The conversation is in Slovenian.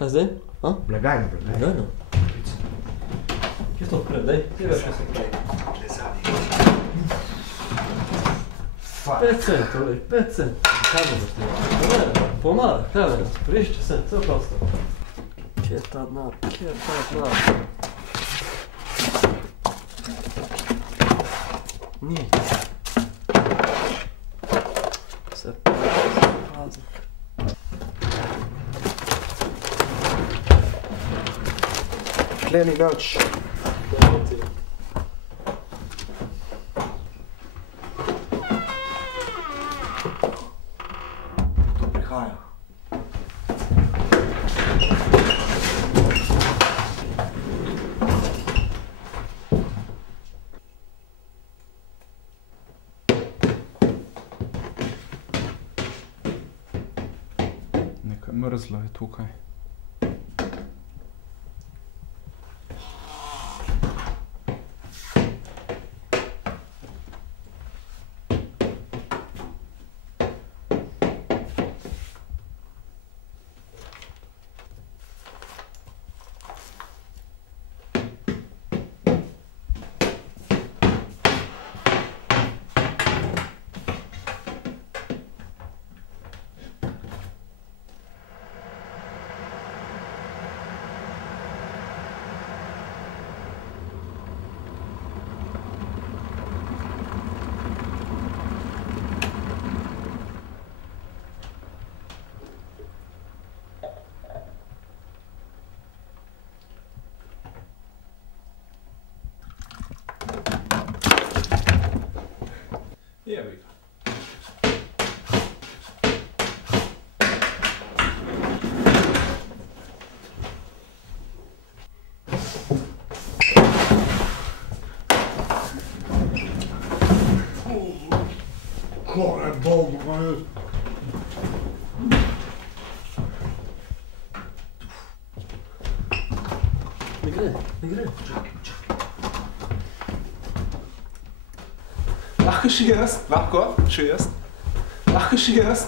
Kaj zdaj? Blagajno. Blagajno? Kje to odprem, daj? Kje veš, kaj se odprem? 5 centov, 5 centov. Kaj bo zašteva? Pomalo, kaj bo, prišče se, vse prosto. Kje je ta denar? Kje je ta denar? Ni. Vse praznik. Kleni noč. To prihaja. Nekaj mrzlo je tukaj. Jebi ga. Kaj bom, kaj? Ne gre, ne gre. Čakaj. Lahko še jaz? Lahko še jaz? Lahko še jaz?